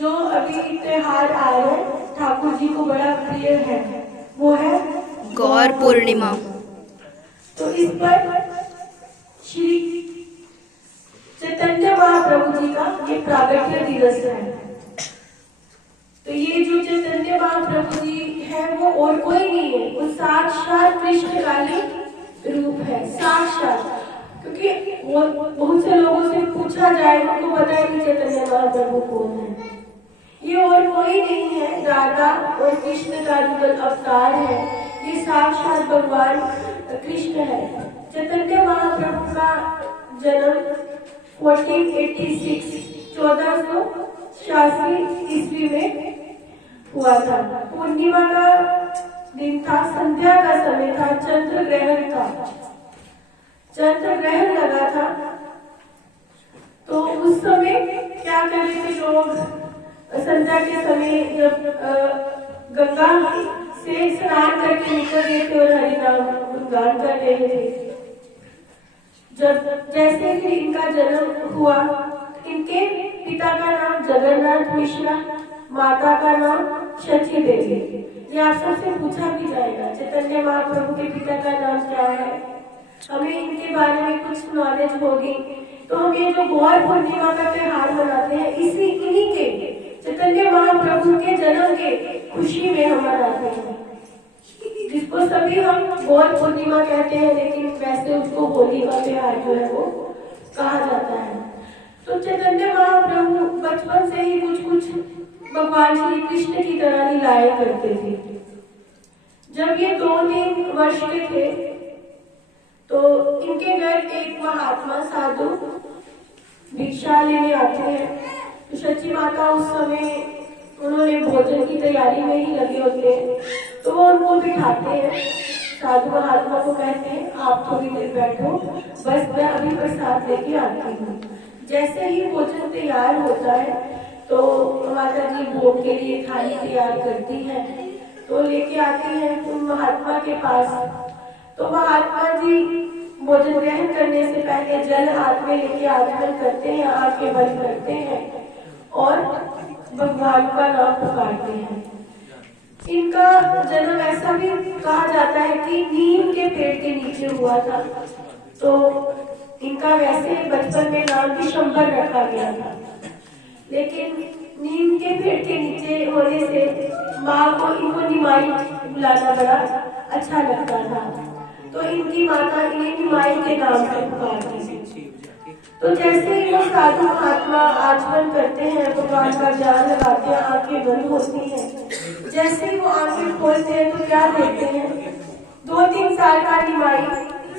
जो अभी त्योहार आ रहे हैं ठाकुर जी को बड़ा प्रिय है, वो है गौर पूर्णिमा। तो इस पर श्री चैतन्य महाप्रभु जी का ये प्रागट्य दिवस है। तो ये जो चैतन्य महाप्रभु जी है वो और कोई नहीं है, वो साक्षात कृष्ण का ही रूप है, साक्षात। क्योंकि वो बहुत से लोगों से पूछा जाए उनको पता ही नहीं चैतन्य महाप्रभु कौन है। ये और कोई नहीं है, राधा और कृष्ण का युगल अवतार है, ये साक्षात भगवान कृष्ण है। चैतन्य महाप्रभु का जन्म 1486 1486 ईस्वी में हुआ था। पूर्णिमा का दिन था, संध्या का समय था, चंद्र ग्रहण था, चंद्र ग्रहण लगा था। तो उस समय क्या कर रहे थे लोग, संध्या के समय जब गंगा से स्नान करके निकल रहे थे और हरिनाम गुणगान कर रहे थे। जब जैसे ही इनका जन्म हुआ, इनके पिता का नाम जगन्नाथ मिश्रा, माता का नाम शची देवी। ये आप सबसे पूछा भी जाएगा चैतन्य महाप्रभु के पिता का नाम क्या है, हमें इनके बारे में कुछ नॉलेज होगी। तो हम ये जो गौर पूर्णिमा का त्योहार मनाते हैं, इन्हीं के चैतन्य महाप्रभु के जन्म के खुशी में हम मनाते हैं, जिसको सभी हम गौर पूर्णिमा कहते हैं, लेकिन वैसे उसको होली का त्योहार जो है वो कहा जाता है। तो चैतन्य महाप्रभु बचपन से ही कुछ कुछ भगवान श्री कृष्ण की तरह लीलाएं करते थे। जब ये 2-3 वर्ष के थे तो इनके घर एक महात्मा साधु भिक्षा लेने आते हैं। तो सची माता उस समय उन्होंने भोजन की तैयारी में ही लगे होते हैं, तो वो उनको बिठाते हैं। साधु महात्मा को कहते हैं आप थोड़ी देर बैठो, बस मैं अभी प्रसाद लेके आती हूँ। जैसे ही भोजन तैयार होता है तो माता जी भोग के लिए थाली तैयार करती है, तो लेके आती है उन महात्मा के पास। तो महात्मा जी भोजन ग्रहण करने से पहले जल हाथ में लेके आचमन करते हैं, आंखें बंद करते हैं और भगवान का नाम पुकारते हैं। इनका जन्म ऐसा भी कहा जाता है कि नीम के पेड़ के नीचे हुआ था। तो इनका वैसे बचपन में नाम भी शंकर रखा गया था, लेकिन नीम के पेड़ के नीचे होने से माँ को इनको निमाई बुलाना बड़ा अच्छा लगता था, तो इनकी माता इन्हें निमाई के नाम से पुकारती थी। तो जैसे ही वो साधु महात्मा आचमन करते हैं, भगवान का ध्यान लगाते हैं, आंखें बंद होती हैं। जैसे ही वो आंखें खोलते हैं तो क्या देखते हैं, 2-3 साल का निमाई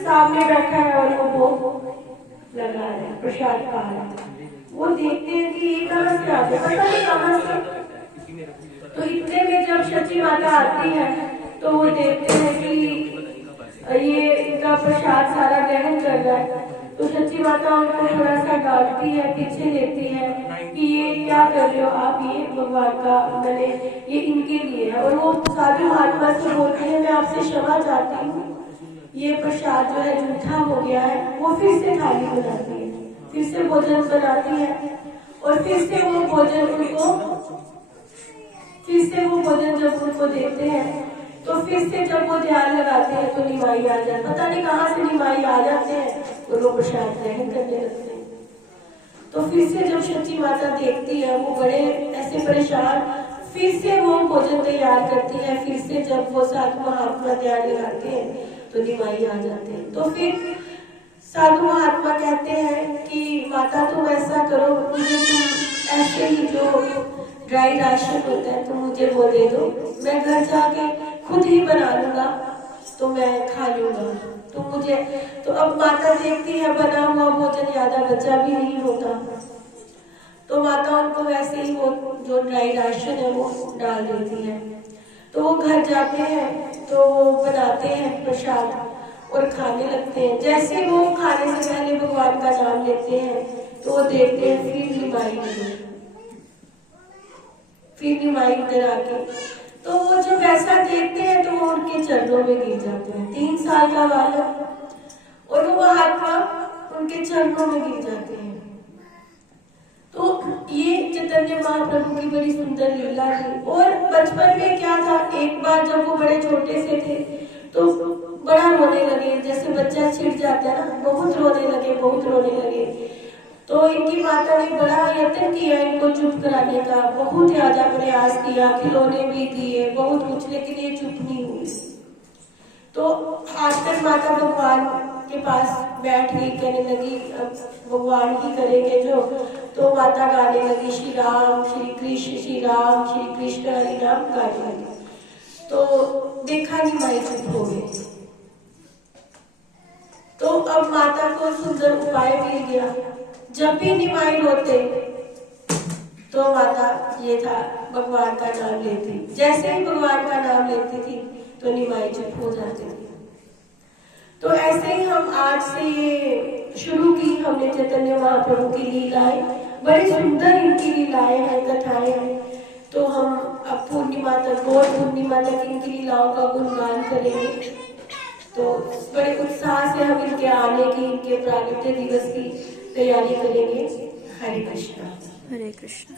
सामने बैठा है और वो भोग लगा रहा है, प्रसाद खा रहा है। वो देखते हैं कि ये कहाँ से आते, पता नहीं कहाँ से। तो इतने में जब सची माता आती है तो वो देखते हैं कि ये इनका प्रसाद सारा ग्रहण कर रहा है। तो सची माता उनको थोड़ा सा डांटती है, पीछे लेती है कि ये क्या कर रहे हो आप, ये भगवान का मैंने ये इनके लिए है। और वो साधु महात्मा से बोलती है मैं आपसे क्षमा चाहती हूँ, ये प्रसाद जो है झूठा हो गया है। वो फिर से थाली बनाती है, फिर से भोजन बनाती है और फिर से वो भोजन जब उनको देते हैं तो फिर से जब वो ध्यान लगाते हैं तो निमाई आ जाती, पता नहीं कहाँ से निमाई आ जाते हैं और वो प्रसाद ग्रहण करने लगते हैं। तो फिर से जब सची माता देखती है, वो बड़े ऐसे परेशान, फिर से वो भोजन तैयार करती है। फिर से जब वो साधु महात्मा ध्यान लगाते हैं तो निमाई आ जाते हैं। तो फिर साधु महात्मा कहते हैं कि माता तुम ऐसा करो, मुझे तुम ऐसे ही जो ड्राई राशन होता है तो मुझे वो दे दो, मैं घर जाके खुद ही बना लूंगा, तो मैं खा लूंगा। तो मुझे तो अब माता देखती है बना हुआ भोजन ज्यादा बचा भी नहीं होता, तो माता उनको वैसे ही वो जो ड्राई राशन है वो डाल देती है। तो वो घर जाते हैं तो वो बनाते हैं प्रसाद और खाने लगते हैं। जैसे वो खाने से पहले भगवान का नाम लेते हैं तो वो देखते हैं फिर निमाई इधर आके, तो वो जब ऐसा देखते हैं तो वो उनके चरणों में गिर जाते हैं। 3 साल का बालक और वो महात्मा उनके चरणों में गिर जाते हैं। तो ये चैतन्य महाप्रभु की बड़ी सुंदर लीला थी। और बचपन में क्या था, एक बार जब वो बड़े छोटे से थे तो बड़ा रोने लगे, जैसे बच्चा छिड़ जाता है ना, बहुत रोने लगे, बहुत रोने लगे। तो इनकी माता ने बड़ा यत्न किया इनको चुप कराने का, बहुत ज्यादा प्रयास किया, खिलौने भी दिए, बहुत कुछ, लेकिन ये चुप नहीं हुई। तो आजकल माता भगवान के पास बैठ गई, कहने लगी अब भगवान ही करेंगे जो। तो माता गाने लगी श्री राम श्री कृष्ण श्री राम श्री कृष्ण हरि नाम गाने लगी। तो देखा निमाई चुप हो गई। तो अब माता को सुंदर उपाय मिल गया, जब भी निमाई रोते तो माता ये था भगवान का नाम लेती, जैसे ही भगवान का नाम लेती थी तो निमाई चुप हो जाती थी। तो ऐसे ही हम आज से ये शुरू की हमने चैतन्य महाप्रभु की लीलाएं, बड़ी सुंदर इनकी लीलाएं हैं, कथाएं हैं। तो हम अब पूर्णिमा तक, गौर पूर्णिमा तक इनकी लीलाओं का गुणगान करेंगे। तो बड़े उत्साह से हम इनके आने की, इनके प्रागट्य दिवस की तैयारी करेंगे। हरे कृष्णा। हरे कृष्ण।